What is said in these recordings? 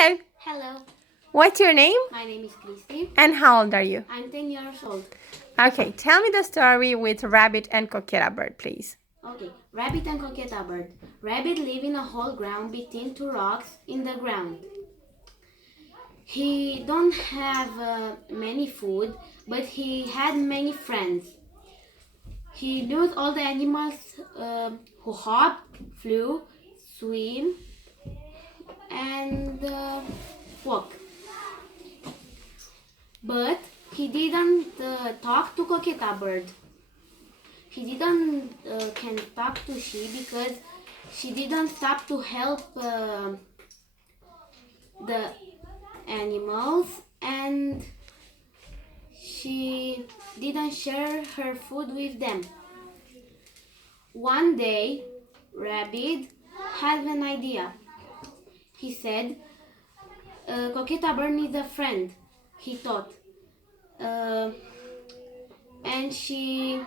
Hello. Hello, What's your name? my name is Cristi. And how old are you? I'm 10 years old. Okay, tell me the story with Rabbit and Cocketta bird, please. Okay, Rabbit and Cocketta bird. Rabbit live in a hole ground between two rocks in the ground. He don't have many food, but he had many friends. He knows all the animals who hop, flew, swim, and walk. But he didn't talk to Cocketta bird. He didn't can talk to she because she didn't stop to help the animals, and she didn't share her food with them. One day, Rabbit had an idea. He said, Cocketta bird needs a friend, he thought. And she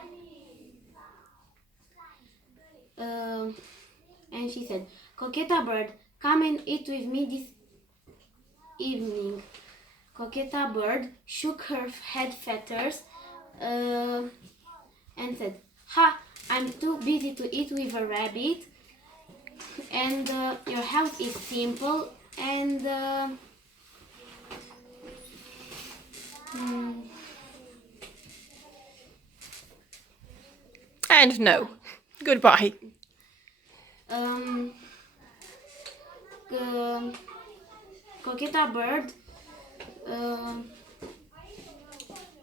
said, Cocketta bird, come and eat with me this evening. Cocketta bird shook her head feathers and said, Ha, I'm too busy to eat with a rabbit, and your house is simple and And no. Goodbye. Cocketta bird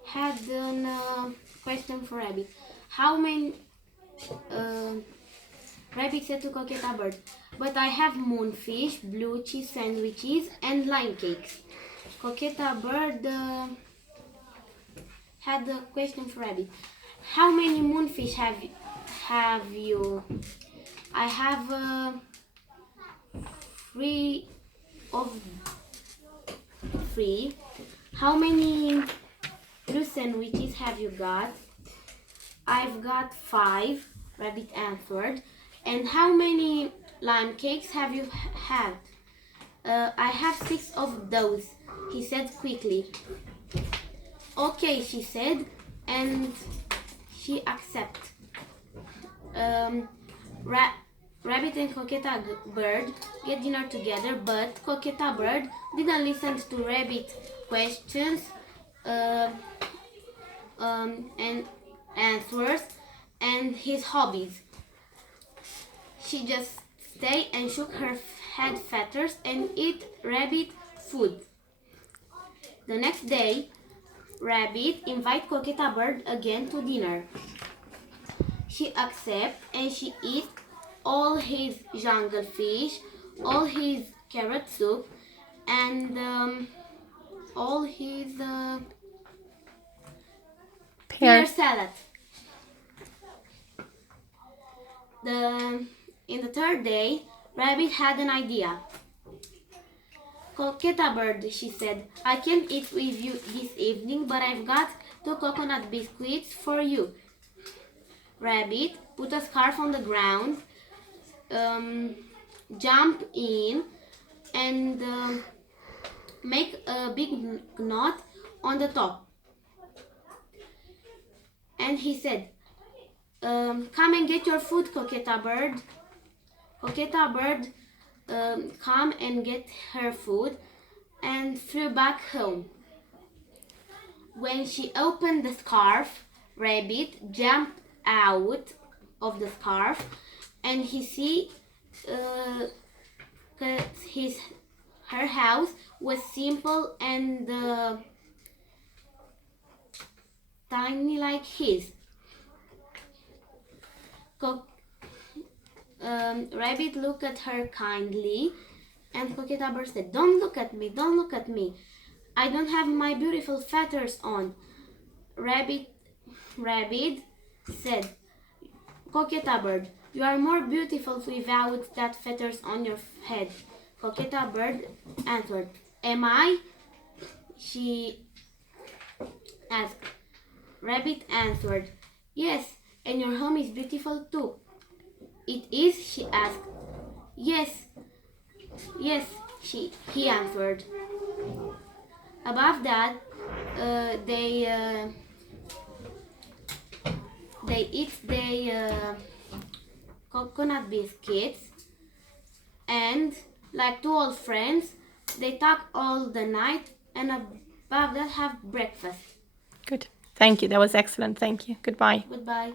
had a question for Rabbit. How many Rabbit said to Cocketta bird, but I have moonfish, blue cheese sandwiches, and lime cakes. Cocketta bird had a question for Rabbit. How many moonfish have you? I have 3 of 3. How many blue sandwiches have you got? I've got 5, Rabbit answered. And how many lime cakes have you had? I have 6 of those, he said quickly. Okay, she said, and she accepted. Rabbit and Cocketta bird get dinner together, but Cocketta bird didn't listen to Rabbit's questions and answers and his hobbies. She just stayed and shook her head feathers and ate Rabbit food. The next day, Rabbit invited Cocketta bird again to dinner. She accepted and she ate all his jungle fish, all his carrot soup, and all his pear salad. In the third day, Rabbit had an idea. Cocketta bird, she said, I can't eat with you this evening, but I've got 2 coconut biscuits for you. Rabbit put a scarf on the ground, jump in, and make a big knot on the top. And he said, come and get your food, Cocketta bird. Cocketta bird come and get her food and flew back home. When she opened the scarf, Rabbit jumped out of the scarf, and he see her house was simple and tiny like his. Rabbit looked at her kindly, and Cocketta bird said, Don't look at me, don't look at me. I don't have my beautiful feathers on. Rabbit said, Cocketta bird, you are more beautiful without that feathers on your head. Cocketta bird answered, Am I? She asked. Rabbit answered, Yes, and your home is beautiful too. It is? She asked. Yes, He answered. Above that, they eat their coconut biscuits, and like two old friends, they talk all the night, and above that have breakfast. Good. Thank you. That was excellent. Thank you. Goodbye. Goodbye.